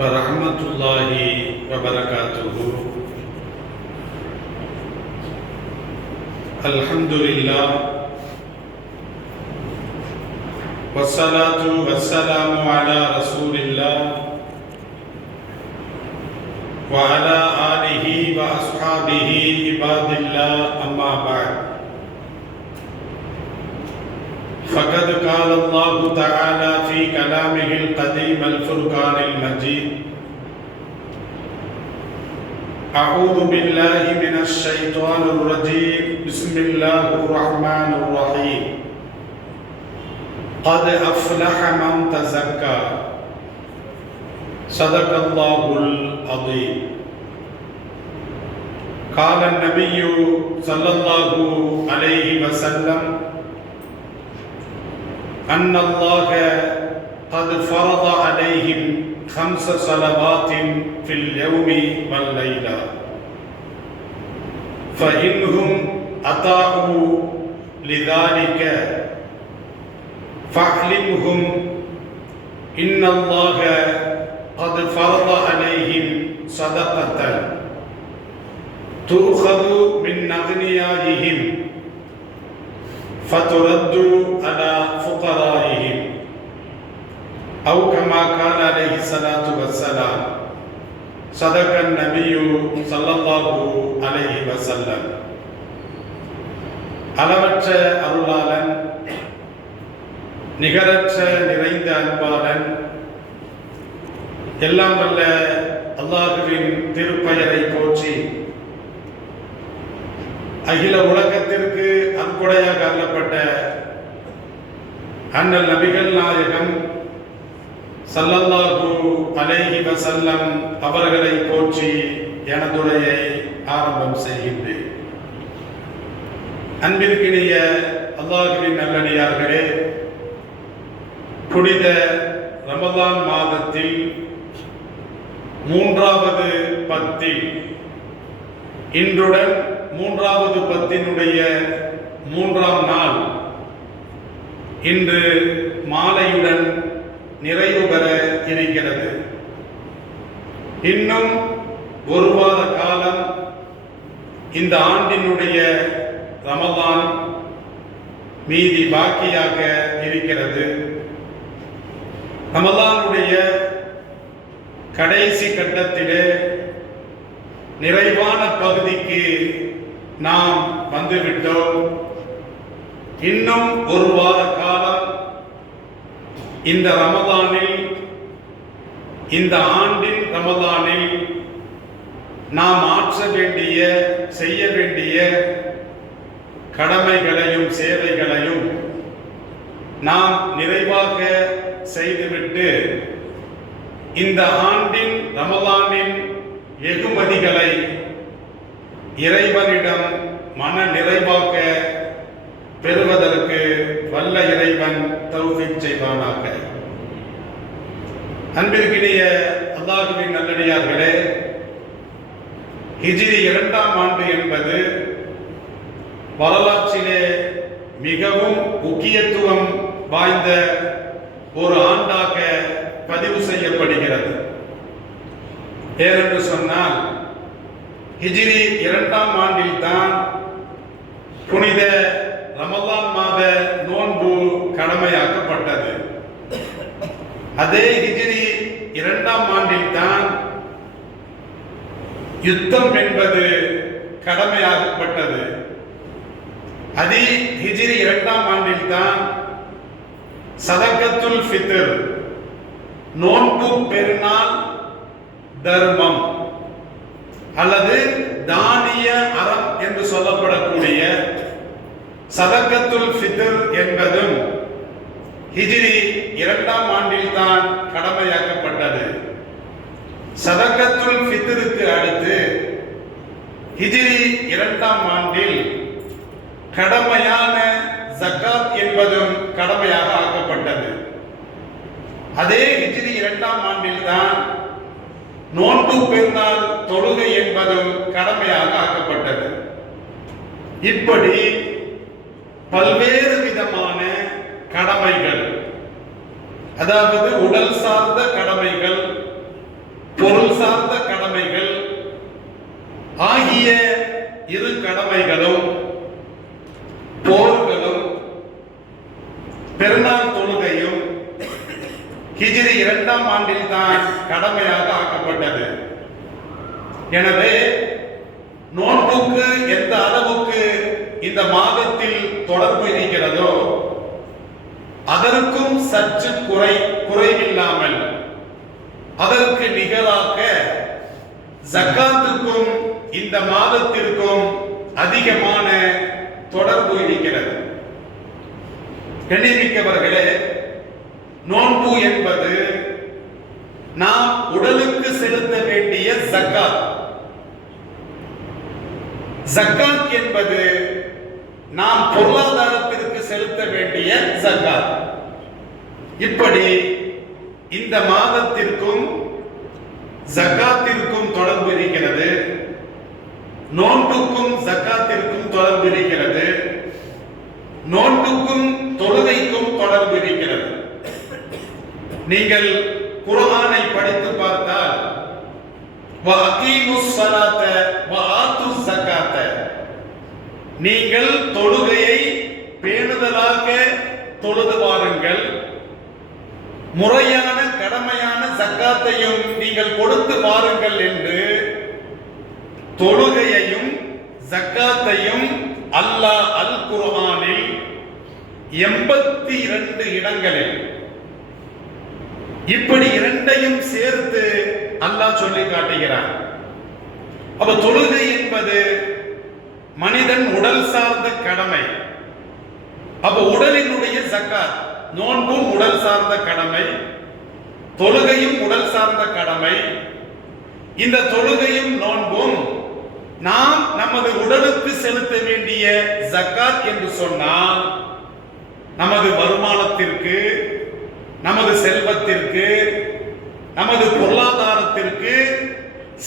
வரஹ்மத்துல்லாஹி வபரகாத்துஹு. அல்ஹம்துலில்லாஹ் வஸ்ஸலாத்து வஸ்ஸலாமு அலா ரசூலில்லாஹ் வ அலா ஆலிஹி வ அஸ்ஹாபிஹி இபாதில்லாஹ். அம்மா பஅத். فقد قال الله تعالى في كلامه القديم الفرقان المجيد: أعوذ بالله من الشيطان الرجيم. بسم الله الرحمن الرحيم. قد أفلح من تزكى. صدق الله العظيم. قال النبي صلى الله عليه وسلم: أن الله قد فرض عليهم 5 صلوات في اليوم والليلة، فإنهم أطاعوا لذلك فاعلمهم إن الله قد فرض عليهم صدقة تؤخذ من أغنيائهم فَتُرَدُّ عَلَى فُقَرَائِهِمْ أَوْ كَمَا قَالَ عَلَيْهِ الصَّلَاةُ وَالسَّلَامُ. صدق النبي صلى الله عليه وسلم. அளவற்ற அருளாளன், நிகரற்ற நிறைந்த அன்பாளன், எல்லாம் வல்ல அல்லாஹ்வின் திருப்பெயரை போற்றி அகில உலகத்திற்கு அன்புடையாக அருளப்பட்ட அண்ணல் நபிகள் நாயகம் ஸல்லல்லாஹு அலைஹி வஸல்லம் அவர்களை போற்றி எனதுரையை ஆரம்பம் செய்கின்றேன். அன்பிற்கினிய அல்லாஹ்வின் நல்லடியார்களே, புனித ரமலான் மாதத்தில் 3வது பத்தில், இன்றுடன் 3வது பத்தினுடைய 3ஆம் நாள் இன்று மாலையுடன் நிறைவு பெற இருக்கிறது. இன்னும் ஒரு வார காலம் இந்த ஆண்டினுடைய ரமலான் மீதி பாக்கியாக இருக்கிறது. ரமலானுடைய கடைசி கட்டத்திலே நிறைவான பகுதிக்கு நாம் வந்துவிட்டோம். இன்னும் ஒரு வார காலம் இந்த ரமலானில், இந்த ஆண்டின் ரமலானில் நாம் ஆற்ற வேண்டிய, செய்ய வேண்டிய கடமைகளையும் சேவைகளையும் நாம் நிறைவாக செய்துவிட்டு இந்த ஆண்டின் ரமலானின் வெகுமதிகளை இறைவனிடம் மன நிறைவாக பெறுவதற்கு வல்ல இறைவன் தௌஃபீக் செய்வானாக. அன்பிற்கினிய அல்லாஹ்வின் நல்லடியார்களே, ஹிஜ்ரி 2ஆம் ஆண்டு என்பது வரலாற்றிலே மிகவும் முக்கியத்துவம் வாய்ந்த ஒரு ஆண்டாக பதிவு செய்யப்படுகிறது. ஏனென்று சொன்னால், ஹிஜ்ரி 2ஆம் ஆண்டில் தான் புனித ரமலான் மாத நோன்பு கடமையாக்கப்பட்டது. அதே ஹிஜ்ரி 2ஆம் ஆண்டில் தான் யுத்தம் என்பது கடமையாக்கப்பட்டது. அதே ஹிஜ்ரி 2ஆம் ஆண்டில் தான் சதகத்துல் ஃபித்ர், நோன்பு பெருநாள் தர்மம் அல்லது தானிய அறம் என்று சொல்லப்படக்கூடிய சதகத்துல் ஃபித்ர் என்பதும் ஹிஜ்ரி 2ஆம் ஆண்டில் தான் கடமையாக்கப்பட்டது. சதகத்துல் ஃபித்ருக்கு அடுத்து ஹிஜ்ரி 2ஆம் ஆண்டில் கடமையான ஜகாத் என்பதும் கடமையாக ஆக்கப்பட்டது. அதே ஹிஜ்ரி 2ஆம் ஆண்டில் தான் நோன்பு பெருநாள் தொழுகை என்பதும் கடமையாக ஆக்கப்பட்டது. இப்படி பல்வேறு விதமான கடமைகள், அதாவது உடல் சார்ந்த கடமைகள், சார்ந்த கடமைகள் ஆகிய இரு கடமைகளும் போர்களும் பெருநாள் தொழுகையும் ஹிஜ்ரி 2ஆம் ஆண்டில் தான் கடமையாக ஆக்கப்பட்டது. எனவே நோன்புக்கு எந்த அளவுக்கு இந்த மாதத்தில் தொடர்பு இருக்கிறதோ அதற்கும் சற்று குறைவில்லாமல் அதற்கு நிகராக ஜக்காத்துக்கும் இந்த மாதத்திற்கும் அதிகமான தொடர்பு இருக்கிறது. கண்ணியமிக்கவர்களே, நோன்பு என்பது நாம் உடலுக்கு செலுத்த வேண்டிய ஜக்காத். ஜக்காத் என்பது நாம் பொருளாதாரத்திற்கு செலுத்த வேண்டிய ஜக்காத். இப்படி இந்த மாதத்திற்கும் ஜக்காத்திற்கும் தொடர்பு இருக்கிறது, நோன்புக்கும் ஜக்காத்திற்கும் தொடர்பு இருக்கிறது, நோன்புக்கும் தொழுகைக்கும் தொடர்பு இருக்கிறது. நீங்கள் குர்ஆனை படித்து பார்த்தால் வஅகீமுஸ் ஸலாத்த வஆத்துஸ் ஸகாத்த, நீங்கள் தொழுகையை பேணுதலாக தொழுது வாருங்கள், முறையான கடமையான ஜக்காத்தையும் நீங்கள் கொடுத்து வாருங்கள் என்று தொழுகையையும் ஜக்காத்தையும் அல்லாஹ் அல் குர்ஆனில் 82 இடங்களில் இப்படி இரண்டையும் சேர்த்து அல்லாஹ் சொல்லி காட்டுகிறான். அப்ப தொழுகை என்பது மனிதன் உடல் சார்ந்த கடமை. அப்ப உடலினுடைய ஜக்காத், நோன்பும் உடல் சார்ந்த கடமை, தொழுகையும் உடல் சார்ந்த கடமை. இந்த தொழுகையும் நோன்பும் நாம் நமது உடலுக்கு செலுத்த வேண்டிய ஜக்காத் என்று சொன்னால் நமது வருமானத்திற்கு, நமது செல்வத்திற்கு, நமது பொருளாதாரத்திற்கு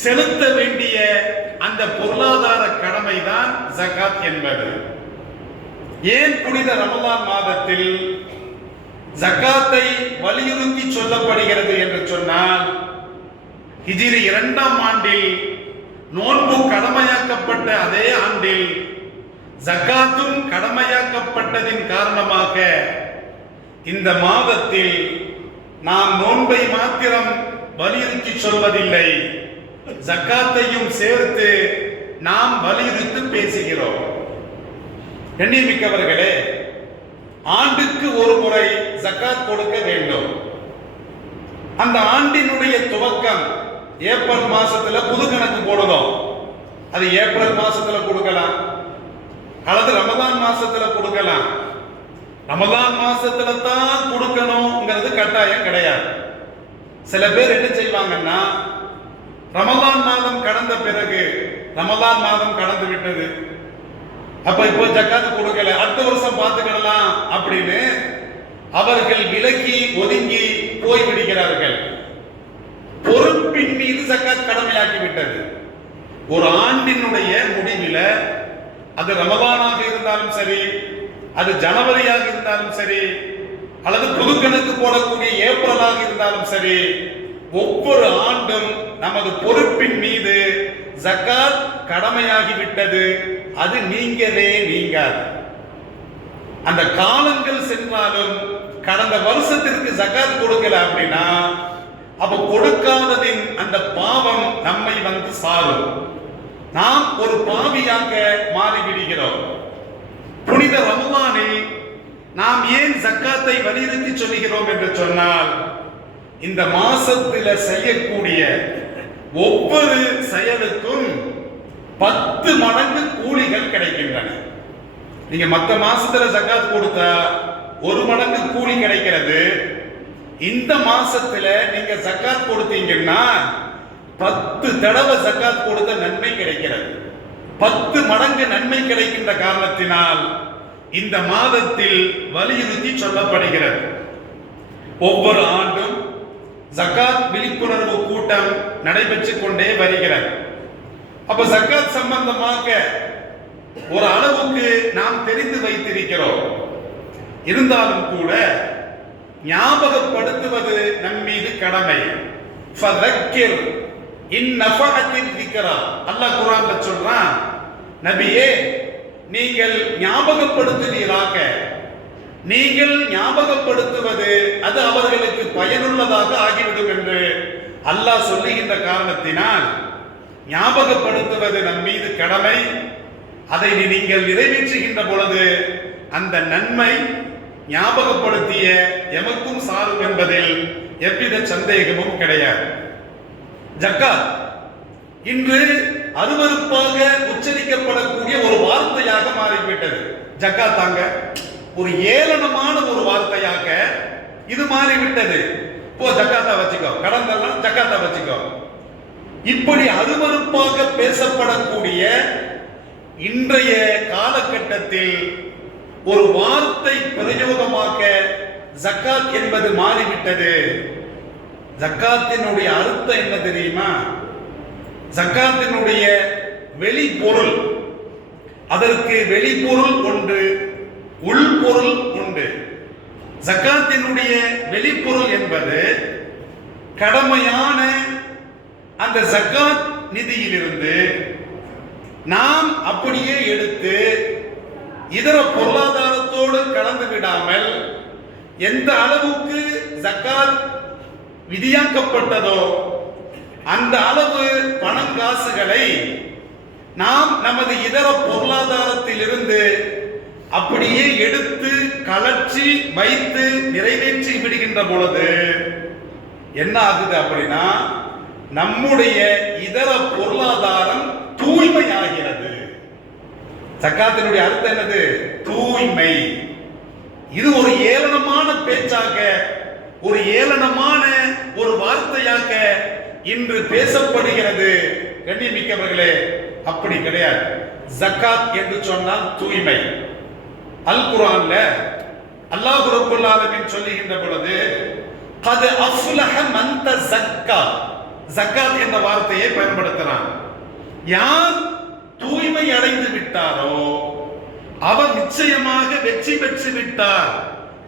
செலுத்த வேண்டிய அந்த பொருளாதார கடமை தான் ஜக்காத் என்பது. ஏன் புனித ரமலான் மாதத்தில் ஜக்காத்தை வலியுறுத்தி சொல்லப்படுகிறது என்று சொன்னால், ஹிஜ்ரி 2ஆம் ஆண்டில் நோன்பு கடமையாக்கப்பட்ட அதே ஆண்டில் ஜக்காத்தும் கடமையாக்கப்பட்டதின் காரணமாக இந்த மாதத்தில் நாம் நோன்பை மாத்திரம் வலியுறுத்தி சொல்வதில்லை, ஜக்காத்தையும் சேர்த்து நாம் வலியுறுத்தி பேசுகிறோம். கண்ணியமிக்கவர்களே, ஆண்டுக்கு ஒரு முறை ஜக்காத் கொடுக்க வேண்டும். அந்த ஆண்டினுடைய துவக்கம் ஏப்ரல் மாசத்துல புது கணக்கு போடுறோம். அது ஏப்ரல் மாசத்துல கொடுக்கலாம் அல்லது ரமலான் மாசத்துல கொடுக்கலாம். ரமலான் மாசத்துல தான் கொடுக்கணும்ங்கிறது கட்டாயம் கிடையாது. சில பேர் என்ன செய்வாங்கன்னா, ரமலான் மாதம் கடந்த பிறகு, ரமலான் மாதம் கடந்து விட்டது, அப்ப இப்போ ஜக்காத்து கொடுக்கல, அடுத்த வருஷம் பார்த்துக்கலாம் அப்படின்னு அவர்கள் விலகி ஒதுங்கி போய் விடுகிறார்கள். பொறுப்பின் மீது ஜக்காத் கடமையாக்கி விட்டது. ஒரு ஆண்டினுடைய முடிவில், அது ரமலானாக இருந்தாலும் சரி, அது ஜனவரியாக இருந்தாலும் சரி, அல்லது புது கணக்கு போடக்கூடிய ஏப்ரலாக இருந்தாலும் சரி, ஒவ்வொரு ஆண்டும் நமது பொறுப்பின் மீது ஜக்காத் கடமையாகிவிட்டது. அது நீங்கவே நீங்காது. அந்த காலங்கள் சென்றாலும் கடந்த வருஷத்திற்கு ஜக்காத் கொடுக்கல அப்படின்னா அப்ப கொடுக்காததின் அந்த பாவம் நம்மை வந்து சாரும். நாம் ஒரு பாவியாக மாறிவிடுகிறோம். புனித ரமலானில் நாம் ஏன் ஜக்காத்தை வலியுறுத்தி சொல்லுகிறோம் என்று சொன்னால், இந்த மாசத்துல செய்யக்கூடிய ஒவ்வொரு செயலுக்கும் 10 மடங்கு கூலிகள் கிடைக்கின்றன. நீங்க மற்ற மாசத்துல ஜக்காத் கொடுத்தா 1 மடங்கு கூலி கிடைக்கிறது. இந்த மாசத்துல நீங்க ஜக்காத் கொடுத்தீங்கன்னா 10 தடவை ஜக்காத் கொடுத்த நன்மை கிடைக்கிறது. 10 மடங்கு நன்மை கிடைக்கின்ற காரணத்தினால் இந்த மாதத்தில் வலியுறுத்தி சொல்லப்படுகிறது. ஒவ்வொரு ஆண்டும் ஜக்காத் விழிப்புணர்வு கூட்டம் நடைபெற்றுக் கொண்டே வருகிறது. அப்ப ஜக்காத் சம்பந்தமாக ஒரு அளவுக்கு நாம் தெரிந்து வைத்திருக்கிறோம். இருந்தாலும் கூட ஞாபகப்படுத்துவது நம் மீது கடமை. ஃபதக்கிர் இன் நஃபஅத்தின் திக்ரா, அல்லாஹ் குர்ஆன்ல சொல்றான், நபியே நீங்கள் ஞாபகப்படுத்துவீராக, நீங்கள் ஞாபகப்படுத்துவது அது அவர்களுக்கு பயனுள்ளதாக ஆகிவிடும் என்று அல்லாஹ் சொல்லுகின்ற காரணத்தினால் ஞாபகப்படுத்துவது நம் மீது கடமை. அதை நீங்கள் நிறைவேற்றுகின்ற பொழுது அந்த நன்மை ஞாபகப்படுத்திய எமக்கும் சாரும் என்பதில் எவ்வித சந்தேகமும் கிடையாது. ஜக்காத் இன்று அருவருப்பாக உச்சரிக்கப்படக்கூடிய ஒரு வார்த்தையாக மாறிவிட்டது. ஜக்காத் தாங்க ஒரு ஏளனமான ஒரு வார்த்தையாக இது மாறிவிட்டது. போ ஜக்காத்தா வச்சுக்கோ, கடன் தரலாம் ஜக்காத்தா வச்சுக்கோ. இப்படி அருவருப்பாக பேசப்படக்கூடிய இன்றைய காலகட்டத்தில் ஒரு வார்த்தை பிரயோகமாக ஜக்காத் என்பது மாறிவிட்டது. ஜக்காத்தினுடைய அர்த்தம் என்ன தெரியுமா? ஜக்காத்தினுடைய வெளிப்பொருள், அதற்கு வெளிப்பொருள் ஒன்று, உள்பொருள் உண்டு. ஜக்காத்தினுடைய வெளிப்பொருள் என்பது கடமையான அந்த ஜக்காத் நிதியிலிருந்து நாம் அப்படியே எடுத்து இதர பொருளாதாரத்தோடு கலந்து விடாமல் எந்த அளவுக்கு ஜக்காத் விதியாக்கப்பட்டதோ அந்த அளவு பணம் காசுகளை நாம் நமது இதர பொருளாதாரத்திலிருந்து அப்படியே எடுத்து கலற்றி வைத்து நிறைவேற்றி விடுகின்ற பொழுது என்ன ஆகுது அப்படின்னா, நம்முடைய இதர பொருளாதாரம் தூய்மையாகிறது. ஜக்காத்தினுடைய அர்த்தம் என்னது? தூய்மை. இது ஒரு ஏளனமான பேச்சாக, ஒரு ஏளனமான ஒரு வார்த்தையாக இன்று பேசப்படுகிறது. கண்ணியமிக்கவர்களே, அப்படி கிடையாது. ஜக்காத் என்று சொன்னால் தூய்மை. அல் குர்ஆன்ல அல்லாஹ் ரப்பல் ஆலமீன் சொல்லுகின்ற பொழுது கத் அஃப்லஹ மன் தஸக்கா, ஜக்காத் என்ற வார்த்தையை பயன்படுத்துறான். யார் தூய்மை அடைந்து விட்டாரோ அவர் நிச்சயமாக வெற்றி பெற்று விட்டார்.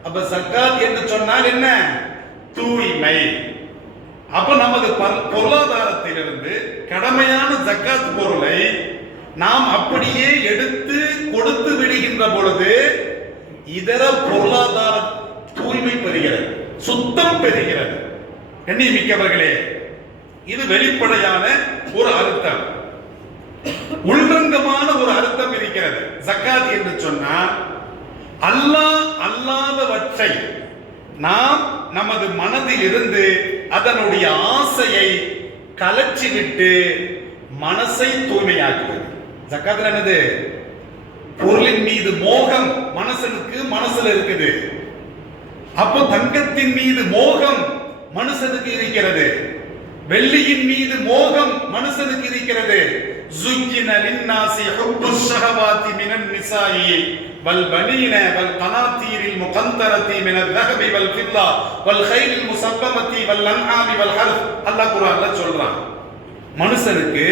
அப்ப ஜக்காத் என்று சொன்னால் என்ன? தூய்மை. அப்ப நமது பொருளாதாரத்திலிருந்து கடமையான ஜக்காத் பொருளை நாம் அப்படியே எடுத்து கொடுத்து விடுகின்ற பொழுது இதர பொருளாதார தூய்மை பெறுகிறது, சுத்தம் பெறுகிறது. கண்ணியமிக்கவர்களே, இது வெளிப்படையான ஒரு அர்த்தம். உள்ரங்கமான ஒரு அர்த்தம் இருக்கிறது. ஜக்காத் என்று சொன்னால் அல்லாஹ் அல்லாதவற்றை நாம் நமது மனதில் இருந்து அதனுடைய ஆசையை கலற்றிவிட்டு மனசை தூய்மையாக்குவது. ஜக்காத் என்னது? பொருளின் மீது மோகம் மனசுல இருக்குது. அப்போ தங்கத்தின் மீது மோகம் மனுஷனுக்கு இருக்கிறது, வெள்ளியின் மீது மோகம் மனுஷனுக்கு இருக்கிறது. زُيِّنَ لِلنَّاسِ حُبُّ الشَّهَوَاتِ مِنَ النِّسَاءِ وَالْبَنِينَ وَالْقَنَاطِيرِ الْمُقَنطَرَةِ مِنَ الذَّهَبِ وَالْفِضَّةِ وَالْخَيْلِ الْمُسَوَّمَةِ وَالْأَنْعَامِ وَالْحَرْثِ. அல்லாஹ் குர்ஆன்ல சொல்றான், மனுஷனுக்கு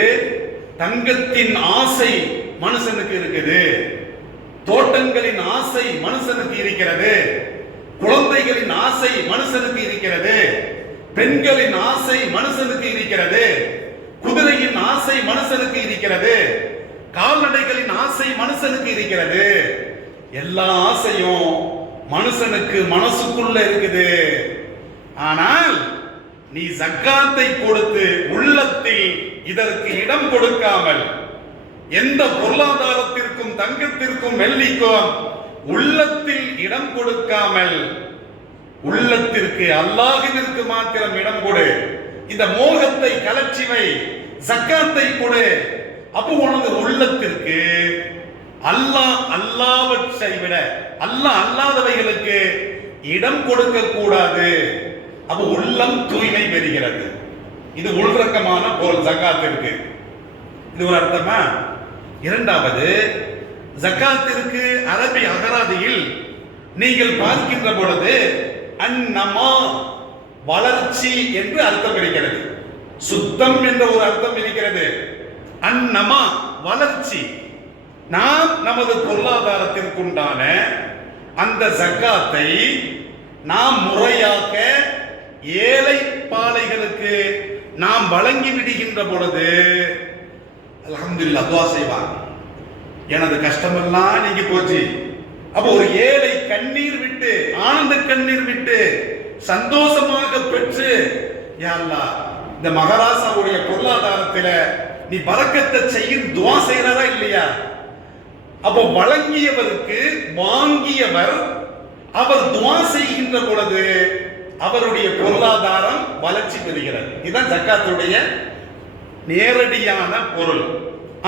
தங்கத்தின் ஆசை மனுஷனுக்கு இருக்குது, தோட்டங்களின் ஆசை மனுஷனுக்கு இருக்கிறது, குழந்தைகளின் ஆசை மனுஷனுக்கு இருக்கிறது, பெண்களின் ஆசை மனுஷனுக்கு இருக்கிறது, குதிரையின் ஆசை மனுஷனுக்கு இருக்கிறது, கால்நடைகளின் ஆசை மனுஷனுக்கு இருக்கிறது. எல்லா ஆசையும் மனுஷனுக்கு மனசுக்குள்ள இருக்குது. ஆனால் நீ ஜக்காத்தை கொடுத்து உள்ளத்தில் இதற்கு இடம் கொடுக்காமல், எந்த பொருளாதாரத்திற்கும் தங்கத்திற்கும் வெள்ளிக்கும் உள்ளத்தில் இடம் கொடுக்காமல், உள்ளத்திற்கு அல்லாஹ்விற்கு மாத்திரம் இடம் கொடு. இந்த மோகத்தை கலற்றிவை, ஜக்காத்தை கொடு. அப்போ உனது உள்ளத்திற்கு அல்லாஹ் அல்லாதவற்றை விட அல்லாஹ் அல்லாதவைகளுக்கு இடம் கொடுக்க கூடாது. அப்போ உள்ளம் தூய்மை பெறுகிறது. இது உள்ரக்கமான பொருள் ஜக்காத்திற்கு. இது ஒரு அர்த்தமா? இரண்டாவது, ஜக்காத்திற்கு அரபி அகராதியில் நீங்கள் பார்க்கின்ற பொழுது அன்னமா வளர்ச்சி என்று அர்த்தம் இருக்கிறது, சுத்தம் என்ற ஒரு அர்த்தம் இருக்கிறது. அன்னமா வளர்ச்சி. நாம் நமது பொருளாதாரத்திற்குண்டான அந்த ஜக்காத்தை நாம் முறையாக ஏழை பாலைகளுக்கு நாம் வழங்கி விடுகின்ற பொழுது அல்ஹம்துலில்லாஹ் துஆ செய்வாங்க, எனது கஷ்டமெல்லாம் நீங்கி போச்சு. அப்போ ஒரு ஏழை கண்ணீர் விட்டு, ஆனந்த கண்ணீர் விட்டு சந்தோஷமாக பெற்று, யா அல்லாஹ் இந்த மகாராசாவுடைய பொருளாதாரத்தில் நீ பரக்கத்தை செய்யும் துஆ செய்யறதா இல்லையா? அப்போ வழங்கியவருக்கு வாங்கியவர் அவர் துஆ செய்கின்ற பொழுது அவருடைய பொருளாதாரம் வளர்ச்சி பெறுகிறது. இதுதான் ஜக்காத்துடைய நேரடியான பொருள்.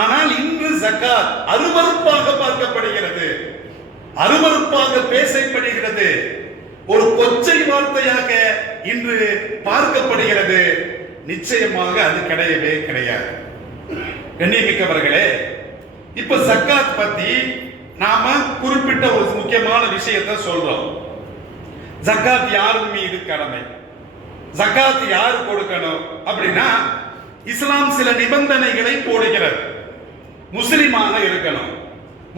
ஆனால் இன்று ஜக்காத் அருவருப்பாக பார்க்கப்படுகிறது, அருவருப்பாக பேசப்படுகிறது, ஒரு கொச்சை வார்த்தையாக இன்று பார்க்கப்படுகிறது. நிச்சயமாக அது கிடையவே கிடையாது. கண்ணியமிக்கவர்களே, இப்ப ஜக்காத் பத்தி நாம குறிப்பிட்ட ஒரு முக்கியமான விஷயத்தை சொல்றோம். ஜக்காத் யார் மீது கடமை, ஜக்காத் யார் கொடுக்கணும் அப்படின்னா, இஸ்லாம் சில நிபந்தனைகளை போடுகிறது. முஸ்லிமாக இருக்கணும்,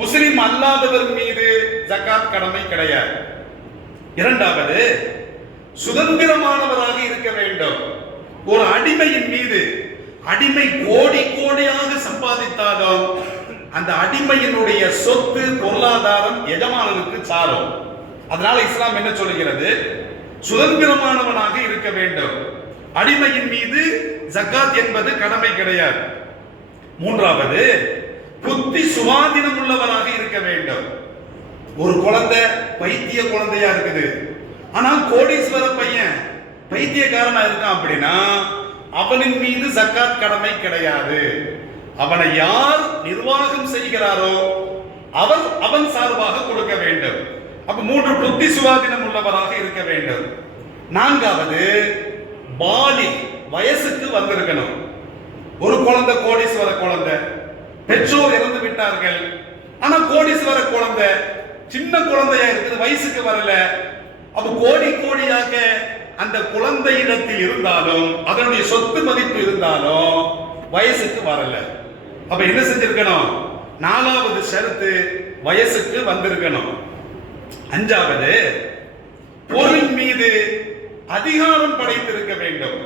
முஸ்லிம் அல்லாதவர் மீது ஜக்காத் கடமை கிடையாது. இரண்டாவது, சுதந்திரமானவராக இருக்க வேண்டும். ஒரு அடிமையின் மீது, அடிமை கோடி கோடியாக சம்பாதித்தாலும் அந்த அடிமையினுடைய சொத்து பொருளாதாரம் எஜமானனுக்கு சாரும். அதனால இஸ்லாம் என்ன சொல்கிறது? சுதந்திரமானவனாக இருக்க வேண்டும். அடிமையின் மீது ஜக்காத் என்பது கடமை கிடையாது. மூன்றாவது, புத்தி சுவாதீனம் உள்ளவராக இருக்க வேண்டும். ஒரு குழந்தை பைத்திய குழந்தையா இருக்குது, ஆனால் கோடீஸ்வர பையன் பைத்தியக்காரனா இருக்கான் அப்படின்னா அவனின் மீது ஜக்காத் கடமை கிடையாது. அவனை யார் நிர்வாகம் செய்கிறாரோ அவன் சார்பாக கொடுக்க வேண்டும். அப்ப மூன்று, புத்தி சுவாதீனம் உள்ளவராக இருக்க வேண்டும். நான்காவது, பாலி வயசுக்கு வந்திருக்கணும். ஒரு குழந்தை கோடீஸ்வர குழந்தை, பெற்றோர் இறந்து விட்டார்கள், ஆனா கோடீஸ்வர குழந்தை சின்ன குழந்தையா இருக்குது, வயசுக்கு வரல. அப்ப கோடி கோடியாக அந்த குழந்தையிடத்தில் இருந்தாலும் அதனுடைய சொத்து மதிப்பு இருந்தாலும் வயசுக்கு வரல. அப்ப என்ன செஞ்சிருக்கணும்? நாலாவது ஷரத்து வயசுக்கு வந்திருக்கணும். அஞ்சாவது, பொருள் மீது அதிகாரம் படைத்திருக்க வேண்டும்.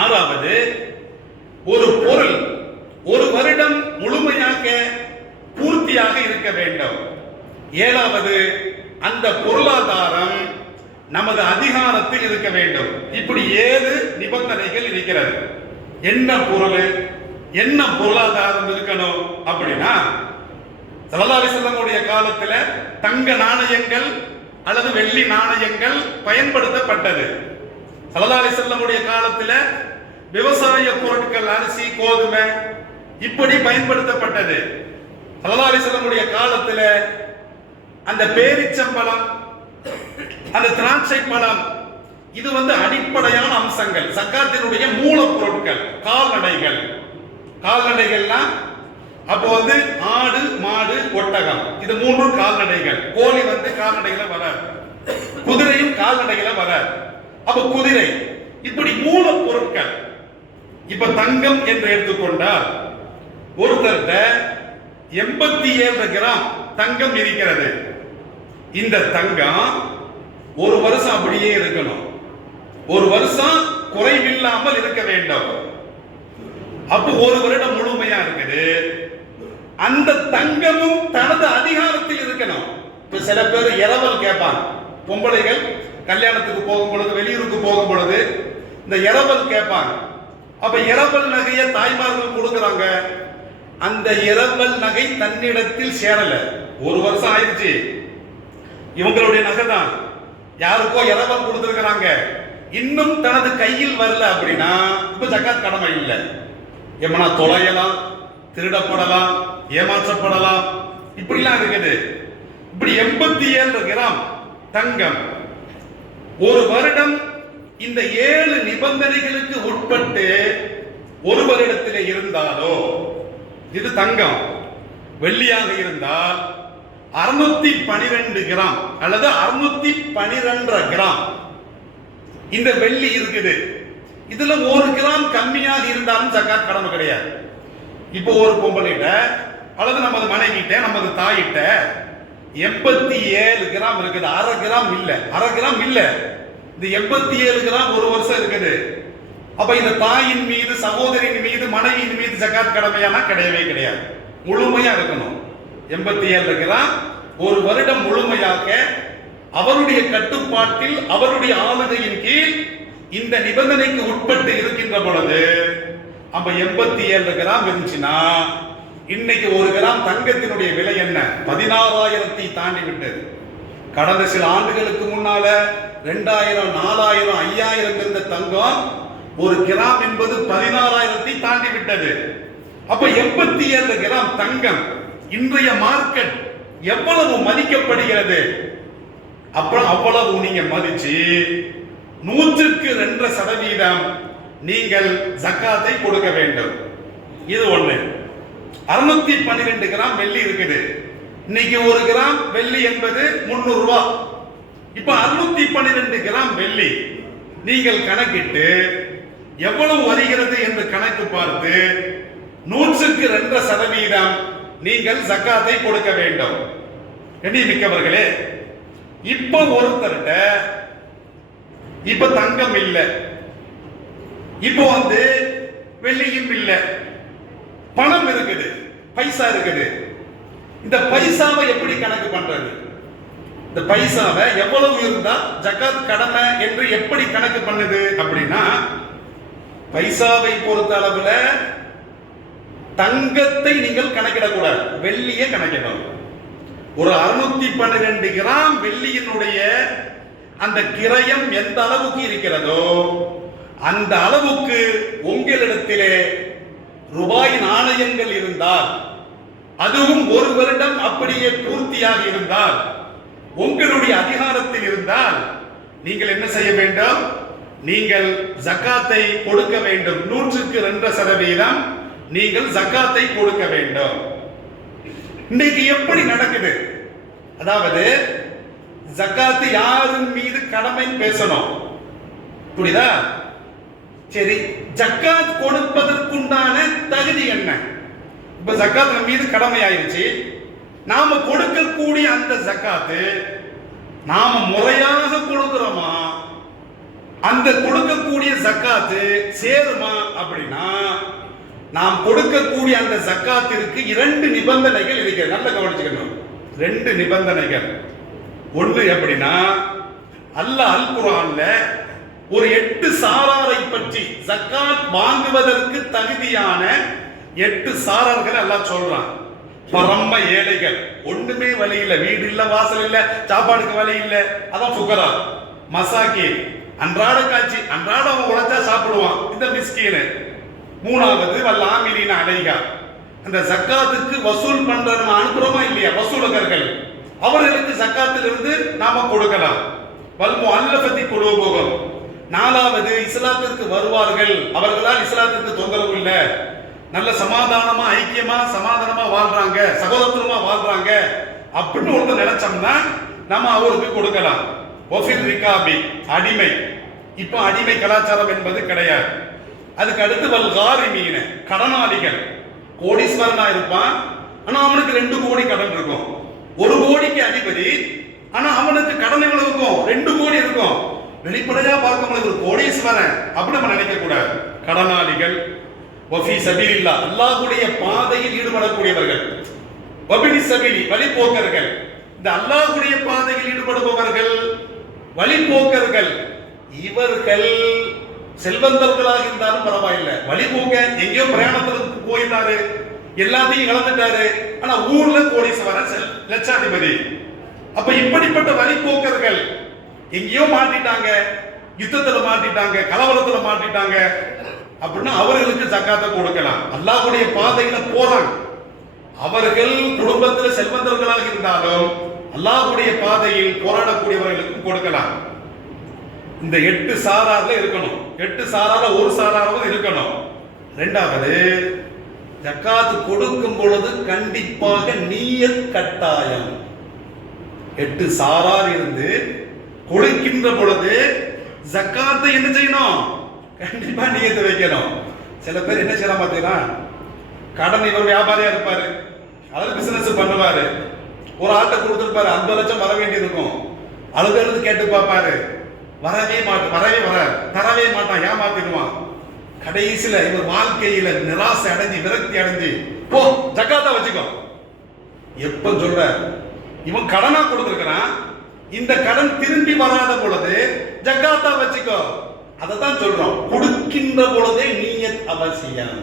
ஆறாவது, ஒரு பொருள் ஒரு வருடம் முழுமையாக பூர்த்தியாக இருக்க வேண்டும். ஏழாவது, அந்த பொருளாதாரம் நமது அதிகாரத்தில் இருக்க வேண்டும். இப்படி 7 நிபந்தனைகள் இருக்கிறது. என்ன பொருள், என்ன பொருளாதாரம் இருக்கணும் அப்படின்னா, ஸல்லல்லாஹு அலைஹி வஸல்லம் காலத்துல தங்க நாணயங்கள் அல்லது வெள்ளி நாணயங்கள் பயன்படுத்தப்பட்டது. ஸல்லல்லாஹு அலைஹி வஸல்லம் காலத்துல விவசாய பொருட்கள், அரிசி, கோதுமை இப்படி பயன்படுத்தப்பட்டது. ஸல்லல்லாஹு அலைஹி வஸல்லம் காலத்துல அந்த பேரிச்சம்பழம், அந்த திராட்சை பழம், இது அடிப்படையான அம்சங்கள், ஜக்காத்தினுடைய மூலப்பொருட்கள். கால்நடைகள்லாம் அப்போ ஆடு, மாடு, ஒட்டகம், இது மூன்று கால்நடைகள். கோழி கால்நடைகளை வராது, குதிரையும் கால்நடைகளை வராது. அப்ப குதிரை, இப்படி மூலப்பொருட்கள். இப்ப தங்கம் என்று எடுத்துக்கொண்டால் ஒருத்தர்கிட்ட 87 கிராம் தங்கம் இருக்கிறது. இந்த தங்கம் ஒரு வருஷம் அப்படியே இருக்கணும், ஒரு வருஷம் குறைவில்லாமல் இருக்க வேண்டும். அப்ப ஒரு வருடம் முழுமையா இருக்குது. அந்த தங்கமும் தனது அதிகாரத்தில் இருக்கணும். இப்ப சில பேர் இரவல் கேட்பாங்க, பொம்பளைகள் கல்யாணத்துக்கு போகும் பொழுது, வெளியூருக்கு போகும் பொழுது இந்த இரவல் கேட்பாங்க. அப்ப இரவல் நகையை தாய்மார்கள் கொடுக்கறாங்க. அந்த இரவல் நகை தன்னிடத்தில் சேரல, ஒரு வருஷம் ஆயிடுச்சு, இவங்களுடைய நகை தான், யாருக்கோ இரவல் கொடுத்திருக்கிறாங்க, இன்னும் தனது கையில் வரல அப்படின்னா இப்ப ஜக்காத் கடமை இல்லை. எமனா தொலையலாம், திருடப்படலாம், ஏமாற்றப்படலாம், இப்படிலாம் இருக்குது. இப்படி 87 கிராம் தங்கம் ஒரு வருடம் இந்த 7 நிபந்தனைகளுக்கு உட்பட்டு ஒரு வருடத்தில் இருந்தாலோ, இது தங்கம். வெள்ளியாக இருந்தால் 612 கிராம் அல்லது 612 கிராம் இந்த வெள்ளி இருக்குது. இதுல 1 கிராம் கம்மியாக இருந்தாலும் ஜக்காத் கடமை கிடையாது. இப்போ ஒரு பொம்பளைகிட்ட அல்லது நமது மனைவிட்ட, நமது தாயிட்ட 87 கிராம் இருக்குது, அரை கிராம் இல்ல, இந்த 87 கிராம் ஒரு வருஷம் இருக்குது. அப்ப இந்த தாயின் மீது, சகோதரின் மீது, மனைவியின் மீது ஜகாத் கடமையானா கிடையவே கிடையாது. முழுமையா இருக்கணும். 87 கிராம் ஒரு வருடம் முழுமையாக அவருடைய கட்டுப்பாட்டில், அவருடைய ஆளுகையின் கீழ் இந்த நிபந்தனைக்கு உட்பட்டு இருக்கின்ற பொழுது அப்ப 87 கிராம் இருந்துச்சுன்னா இன்னைக்கு ஒரு கிராம் தங்கத்தினுடைய விலை என்ன? 16,000 தாண்டி விட்டது. கடந்த சில ஆண்டுகளுக்கு முன்னால 2000, 4000, 5000 இருந்த தங்கம் ஒரு கிராம் என்பது 16,000 தாண்டி விட்டது. அப்ப 87 கிராம் தங்கம் இன்றைய மார்க்கெட் எவ்வளவு மதிக்கப்படுகிறது? அப்புறம் அவ்வளவு நீங்க மதிச்சு 102% நீங்கள் ஜக்காத்தை கொடுக்க வேண்டும். இது ஒண்ணு. 612 கிராம் வெள்ளி இருக்குது. இன்னைக்கு ஒரு கிராம் வெள்ளி என்பது 300 ரூபாய். இப்ப 612 கிராம் வெள்ளி நீங்கள் கணக்கிட்டு எவ்வளவு வருகிறது என்று கணக்கு பார்த்து 102% நீங்கள் ஜக்காத்தை கொடுக்க வேண்டும். மிக்கவர்களே, இப்ப ஒருத்தர்கிட்ட இப்ப தங்கம் இல்லை, இப்போ வெள்ளியும் இல்லை, பணம் இருக்குது, பைசா இருக்குது. இந்த பைசாவை எப்படி கணக்கு பண்றது? இந்த பைசாவை எவ்வளவு இருந்தா ஜகாத் கடமை என்று எப்படி கணக்கு பண்ணுது அப்படின்னா, பைசாவை பொறுத்த அளவுல தங்கத்தை நீங்கள் கணக்கிடக்கூடாது, வெள்ளியை கணக்கிடணும். ஒரு 612 கிராம் வெள்ளியினுடைய அந்த கிரயம் எந்த அளவுக்கு இருக்கிறதோ அந்த அளவுக்கு உங்களிடத்திலே ரூபாய் நாணயங்கள் இருந்தால், அதுவும் ஒரு வருடம் அப்படியே பூர்த்தியாக இருந்தால், உங்களுடைய அதிகாரத்தில் இருந்தால் நீங்கள் என்ன செய்ய வேண்டும்? நீங்கள் ஜகாத்தை கொடுக்க வேண்டும். 102% நீங்கள் ஜகாத்தை கொடுக்க வேண்டும். இன்னைக்கு எப்படி நடக்குது? அதாவது ஜகாத் யாரின் மீது கடமை பேசணும், புரியுதா? சரி, ஜகாத் கொடுப்பதற்குண்டான தகுதி என்ன? இப்ப ஜகாத் நம்ம மீது கடமை ஆயிருச்சு. நாம கொடுக்கக்கூடிய அந்த ஜகாத்து நாம முறையாக கொடுக்கிறோமா? அந்த கொடுக்கக்கூடிய ஜகாத்து சேருமா அப்படின்னா, நாம் கொடுக்கக்கூடிய அந்த ஜகாத்திற்கு 2 நிபந்தனைகள் இருக்கிறது. நல்ல கவனிச்சுக்கணும். 2 நிபந்தனைகள். ஒன்று எப்படின்னா, அல்லாஹ் அல் குர்ஆன்ல ஒரு 8 சாராரை பற்றி ஜகாத் வாங்குவதற்கு தகுதியான 8 சாரார்கள் அல்லாஹ் சொல்றான். பரம ஏழைகள், ஒண்ணுமே வழி இல்ல, வீடு இல்ல, வாசல் இல்ல, சாப்பாடுக்கு வழி இல்ல, அதான் ஃபுகரா. மசாக்கீன், அன்றாட காட்சி, அன்றாட அவன் உழைச்சா சாப்பிடுவான், இந்த மிஸ்கீன். மூணாவது வல்லாமிலின அலைகா, அந்த ஜக்காத்துக்கு வசூல் பண்ற நம்ம அனுப்புறோமா இல்லையா, வசூலகர்கள், அவர்களுக்கு ஜக்காத்திலிருந்து நாம கொடுக்கலாம். வல் முஅல்லஃபதி குலூபுஹும், நாலாவது இஸ்லாத்திற்கு வருவார்கள், அவர்களால் இஸ்லாத்திற்கு தொந்தரவு இல்லை, நல்ல சமாதானமா ஐக்கியமா சமாதானமா வாழ்றாங்க, சகோதரத்துவமா வாழ்றாங்க அப்படின்னு ஒருத்தர் நினைச்சோம்னா நம்ம அவருக்கு கொடுக்கலாம். ஒஃபில் ரிகாபி, அடிமை. இப்ப அடிமை கலாச்சாரம் என்பது கிடையாது. அதுக்கு அடுத்து வல் காரிமீன, கடனாளிகள். கோடீஸ்வரனா இருப்பான், ஆனா அவனுக்கு 2 கோடி கடன் இருக்கும். 1 கோடிக்கு அதிபதி, ஆனா அவனுக்கு கடன் எவ்வளவு இருக்கும்? 2 கோடி இருக்கும். வெளிப்படையா பார்க்கும்போது ஒரு கோடீஸ்வரன் அப்படி நம்ம நினைக்க கூடாது. கடனாளிகள். வஃபி சபீலில்லாஹ், அல்லாஹ்வுடைய பாதையில் ஈடுபடக்கூடியவர்கள். வபினி சபீலி, வழிபோக்கர்கள். இந்த அல்லாஹ்வுடைய பாதையில் ஈடுபடுபவர்கள், வழிபோக்கர்கள், இவர்கள் செல்வந்தர்களாக இருந்தாலும் பரவாயில்லை. வழிபோக்க எங்கேயோ பிரயாணத்துக்கு போயிட்டாரு, எல்லாத்தையும் இழந்துட்டாரு, ஆனா ஊர்ல கோடீஸ்வரன், லட்சாதிபதி. அப்ப இப்படிப்பட்ட வழிபோக்கர்கள் எங்கேயோ மாட்டிட்டாங்க, யுத்தத்துல மாட்டிட்டாங்க, கலவரத்துல மாட்டிட்டாங்க அப்படின்னா அவர்களுக்கு ஜக்காத்தை கொடுக்கலாம். அல்லாஹ்வுடைய பாதையில போறாங்க. அவர்கள் குடும்பத்தில் செல்வந்தர்களாக இருந்தாலும் அல்லாஹ்வுடைய பாதையில் போராடக்கூடியவர்களுக்கு கொடுக்கலாம். இந்த 8 சாரார்ல இருக்கணும். 8 சாரார்ல ஒரு சாராரும் இருக்கணும். இரண்டாவது, ஜக்காத் கொடுக்கும் பொழுது கண்டிப்பாக நியத் கட்டாயம். 8 சாரார் இருந்து கொடுக்கின்ற பொழுது ஜக்காத்தை என்ன செய்யணும்? கண்டிப்பா நியத்தை வைக்கணும். சில பேர் என்ன செய்யலாம் பார்த்தீங்கன்னா, கடன், இவர் வியாபாரியா இருப்பாரு, அதாவது பிசினஸ் பண்ணுவாரு, ஒரு ஆட்டை கொடுத்துருப்பாரு, 50 லட்சம் வர வேண்டி இருக்கும். அழுது கேட்டு பார்ப்பாரு, வரவே வராது, தரவே மாட்டான், ஏமாத்திடுவான். கடைசியில இவர் வாழ்க்கையில நிராசை அடைஞ்சு விரக்தி அடைஞ்சு போ ஜக்காத்தா வச்சுக்கோ. எப்ப சொல்ற இவன் கடனா கொடுத்திருக்கிறான், இந்த கடன் திரும்பி வராத பொழுது ஜக்காத்தா வச்சுக்கோ. அததான் சொல்றோம், கொடுக்கின்ற பொழுதே நீயத் அவசியம்.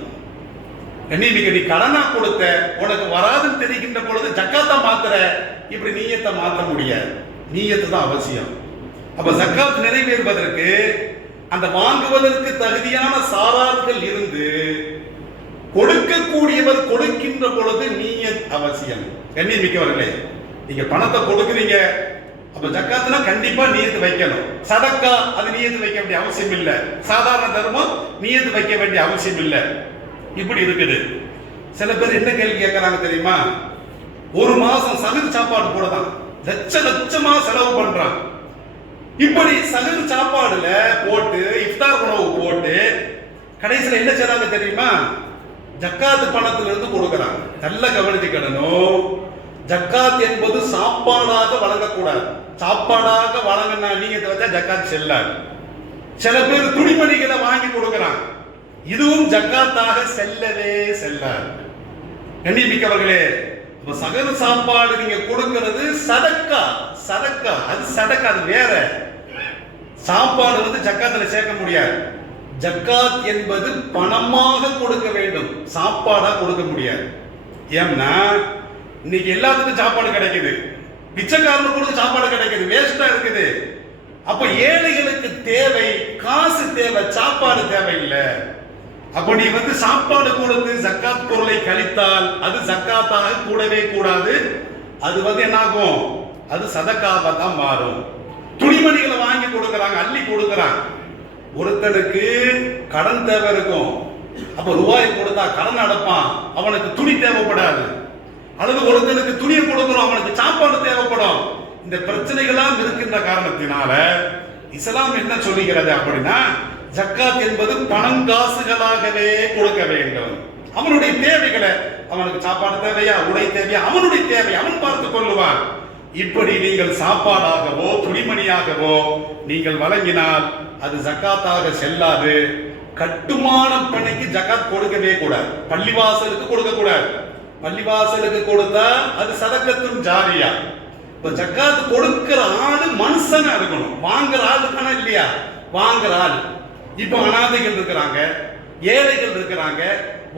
நீ கடனா கொடுத்த, உனக்கு வராதுன்னு தெரிகின்ற பொழுது ஜக்காத்தா மாத்துற, இப்படி நீயத்தை மாற்ற முடியாது. நீயத்து தான் அவசியம். அப்ப ஜக்காத் நிறைவேறுவதற்கு அந்த வாங்குவதற்கு தகுதியான சாரார்கள் இருந்து கொடுக்கக்கூடியவர் கொடுக்கின்ற பொழுது நீயத் அவசியம். கண்ணியமிக்கவர்களே, நீங்க பணத்தை கொடுக்குறீங்க, அப்ப ஜக்காத்னா கண்டிப்பா நியத்து வைக்கணும். சதக்கா அது நியத்து வைக்க வேண்டிய அவசியம் இல்ல. சாதாரண தர்மம் நியத்து வைக்க வேண்டிய அவசியம் இல்ல. இப்படி இருக்குது. சில பேர் என்ன கேள்வி கேட்கறாங்க தெரியுமா? ஒரு மாசம் சகர் சாப்பாடு போடதான் லட்ச லட்சமா செலவு பண்றான். இப்படி சகர் சாப்பாடுல போட்டு இஃப்தார் உணவு போட்டு கடைசியில் என்ன செய்றாங்க தெரியுமா? ஜக்காத் பணத்துல இருந்து கொடுக்கறாங்க. நல்ல கவனிச்சுக்கணும், ஜக்காத் என்பது சாப்பாடாக வழங்கக்கூடாது. சாப்பாடாக வழங்கினா நீங்க வச்சா ஜக்காத் செல்லாது. சில பேர் துணிமணிகளை வாங்கி கொடுக்கறாங்க, இதுவும் ஜக்காத்தாக செல்லவே செல்லாது. கண்ணியமிக்கவர்களே, சகர் சாப்பாடு நீங்க கொடுக்கிறது சதக்கா. சதக்கா அது சதக்கா, அது வேற. சாப்பாடு வந்து ஜக்காத்துல சேர்க்க முடியாது. ஜக்காத் என்பது பணமாக கொடுக்க வேண்டும், சாப்பாடா கொடுக்க முடியாது. ஏன்னா இன்னைக்கு எல்லாத்துக்கும் சாப்பாடு கிடைக்குது, பிச்சைக்காரனுக்கு சாப்பாடு கிடைக்குது, வேஸ்டா இருக்குது. அப்ப ஏழைகளுக்கு தேவை காசு தேவை, சாப்பாடு தேவையில்லை. அப்ப நீ வந்து சாப்பாடு கொடுத்து ஜக்காத் பொருளை கழித்தால் அது ஜக்காத்தாக கூடவே கூடாது. அது வந்து என்ன ஆகும்? அது சதக்காவா தான் மாறும். துணிமணிகளை வாங்கி கொடுக்கறாங்க, அள்ளி கொடுக்கறாங்க. ஒருத்தனுக்கு கடன் தேவை இருக்கும், அப்ப ரூபாய் கொடுத்தா கடன் அடைப்பான், அவனுக்கு துணி தேவைப்படாது. அல்லது ஒருத்தனுக்கு துணியை கொடுக்கிறோம், அவனுக்கு சாப்பாடு தேவைப்படும். இந்த பிரச்சனைகளாம் இருக்கின்ற காரணத்தினால இஸ்லாம் என்ன சொல்லுகிறது அப்படின்னா, ஜக்காத் என்பது பணம் காசுகளாகவே கொடுக்க வேண்டும். அவனுடைய தேவைகளை, அவனுக்கு சாப்பாடு தேவையா, உடை தேவையா, அவனுடைய தேவை அவன் பார்த்துக் கொள்ளுவான். இப்படி நீங்கள் சாப்பாடாகவோ துணிமணியாகவோ நீங்கள் வழங்கினால் அது ஜக்காத்தாக செல்லாது. கட்டுமான பணிக்கு ஜக்காத் கொடுக்கவே கூடாது. பள்ளிவாசலுக்கு கொடுக்க கூடாது. பள்ளிவாசலுக்கு கொடுத்தா அது சதக்கத்தும் ஜாரியா. இப்ப ஜக்காத் கொடுக்கிற ஆளு மனுஷனா இருக்கணும், வாங்குற ஆளுக்கான இல்லையா, வாங்குற ஆள். இப்ப அனாதைகள் இருக்கிறாங்க, ஏழைகள் இருக்கிறாங்க,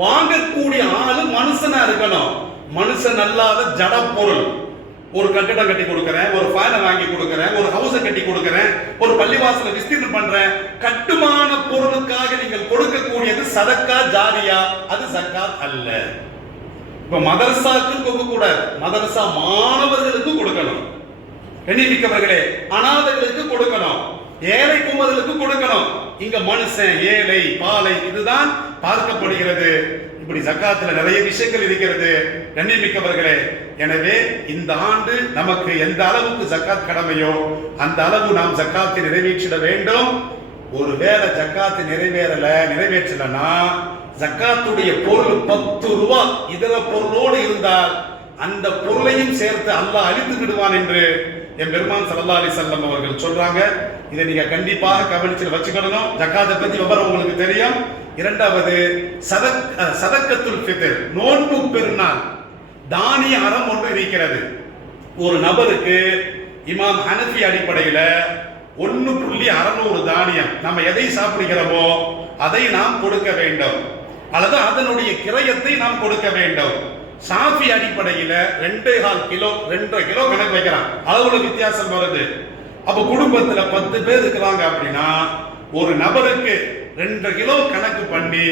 வாங்கக்கூடிய ஆளு மனுஷனா இருக்கணும். மனுஷன் அல்லாத ஜட பொருள், ஒரு கட்டிடம் கட்டி கொடுக்கிறேன், ஒரு ஃபேனை வாங்கி கொடுக்கிறேன், ஒரு ஹவுஸை கட்டி கொடுக்கிறேன், ஒரு பள்ளிவாசலை விஸ்தீர்ணம் பண்றேன், கட்டுமான பொருளுக்காக நீங்கள் கொடுக்கக்கூடியது சதக்கா ஜாரியா, அது ஜக்காத் அல்ல. இப்ப மதரசாக்கு கொடுக்க கூடாது, மதரசா மாணவர்களுக்கு கொடுக்கணும். கண்ணியமிக்கவர்களே, அனாதைகளுக்கு கொடுக்கணும், ஏழை குமரலுக்கு கொடுக்கணும். இங்க மனுஷன் ஏழை பாலை இதுதான் பார்க்கப்படுகிறது. இப்படி ஜக்காத்துல நிறைய விஷயங்கள் இருக்கிறது. கண்ணியமிக்கவர்களே, எனவே இந்த ஆண்டு நமக்கு எந்த அளவுக்கு ஜக்காத் கடமையோ அந்த அளவு நாம் ஜக்காத்தை நிறைவேற்றிட வேண்டும். ஒருவேளை ஜக்காத்து நிறைவேற்றலன்னா ஜக்காத்துடைய பொருள் 10 ரூபாய் இதர பொருளோடு இருந்தால் அந்த பொருளையும் சேர்த்து அல்லாஹ் அழித்து விடுவான் என்று என் பெருமான் ஸல்லல்லாஹு அலைஹி வஸல்லம் அவர்கள் சொல்றாங்க. இதை நீங்க கண்டிப்பாக கவனிச்சு வச்சுக்கணும். ஜக்காத்தை பத்தி விவரம் உங்களுக்கு தெரியும். இரண்டாவது சதக்கத்துல் ஃபித்ர், நோன்பு பெருநாள் தானிய அறம் ஒன்று இருக்கிறது. ஒரு நபருக்கு இமாம் ஹனஃபி அடிப்படையில் 1.600 தானியம், நம்ம எதை சாப்பிடுகிறோமோ அதை நாம் கொடுக்க வேண்டும், அல்லது அதனுடைய கிரயத்தை நாம் கொடுக்க வேண்டும். ஷாஃபி அடிப்படையில் 2.25 கிலோ 2.5 கிலோ கணக்கு வைக்கிறான், அளவுல வித்தியாசம் வருது. அப்ப குடும்பத்துல 10 பேர் இருக்கிறாங்க அப்படின்னா ஒரு நபருக்கு 2 கிலோ கணக்கு பண்ணி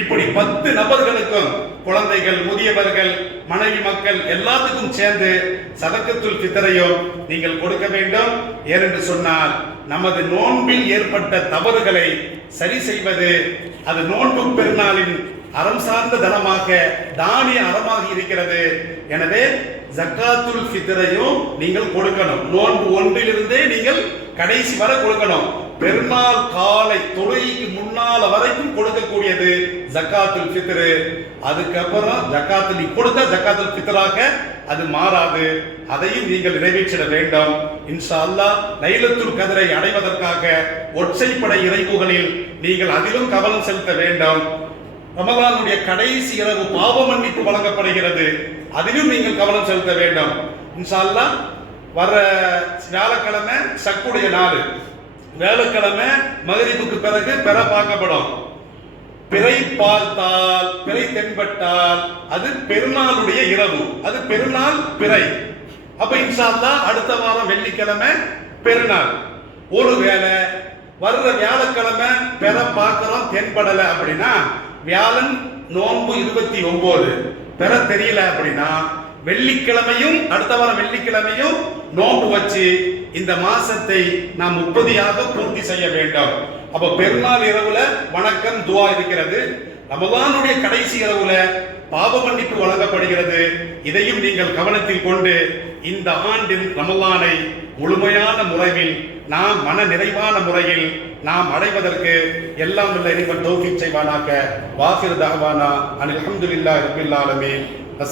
இப்படி 10 நபர்களுக்கும், குழந்தைகள், முதியவர்கள், மனைவி மக்கள் எல்லாத்துக்கும் சேர்ந்து சதக்கத்துல் ஃபித்ரையும் நீங்கள் கொடுக்க வேண்டும். ஏனென்று சொன்னால் நமது நோன்பில் ஏற்பட்ட தவறுகளை சரி செய்வது அது நோன்பு பெருநாளின் அறம் சார்ந்த தனமாக தானிய அறமாக இருக்கிறது. எனவே ஜக்காத்துல் ஃபித்ரையும் நீங்கள் கொடுக்கணும். நோன்பு ஒன்றிலிருந்தே நீங்கள் கடைசி வரை கொடுக்கணும். பெருநாள் காலை தொழுகைக்கு முன்னால வரைக்கும் கொடுக்கக்கூடியது ஜக்காத்துல் ஃபித்ர். அதுக்கப்புறம் ஜக்காத்து நீ கொடுத்தா ஜக்காத்துல் ஃபித்ராக அது மாறாது. அதையும் நீங்கள் நிறைவேற்றிட வேண்டும். இன்ஷா அல்லாஹ் லைலத்துல் கத்ரை அடைவதற்காக ஒற்றைப்படை இறைவுகளில் நீங்கள் அதிலும் கவனம் செலுத்த வேண்டும். ரமலானுடைய கடைசி இரவு பாவ மன்னிப்பு வழங்கப்படுகிறது, அதிலும் நீங்கள் கவனம் செலுத்த வேண்டும். இன்ஷா அல்லாஹ் வர வியாழக்கிழமை சக்குடைய நாள், வியாழக்கிழமை மகரிபுக்கு பிறகு பிற பார்க்கப்படும். பிறை பார்த்தால், பிறை தென்பட்டால் அது பெருநாளுடைய இரவு, அது பெருநாள் பிறை. அப்ப இன்ஷா அல்லாஹ் அடுத்த வாரம் வெள்ளிக்கிழமை பெருநாள். ஒருவேளை வர்ற வியாழக்கிழமை பிற பார்க்கிறோம் தென்படல அப்படின்னா வியாழன் நோன்பு 29, பிற தெரியல அப்படின்னா வெள்ளிக்கிழமையும் அடுத்த வாரம் வெள்ளிக்கிழமையும் நோன்பு வச்சு இந்த மாசத்தை நாம் 30 பூர்த்தி செய்ய வேண்டும். அப்ப பெருநாள் இரவுல வணக்கம் துவா இருக்கிறது, ரமலானுடைய கடைசி இரவுல பாவ மன்னிப்பு வழங்கப்படுகிறது. இதையும் நீங்கள் கவனத்தில் கொண்டு இந்த ஆண்டின் ரமலானை முழுமையான முறையில் நாம் மன நிறைவான முறையில் நாம் அடைவதற்கு எல்லாம் உள்ள இறைவன் தௌஃபீக் செய்வானாக. வாஹிர் தஅவானா அல்ஹம்துலில்லாஹி ரப்பில் ஆலமீன்.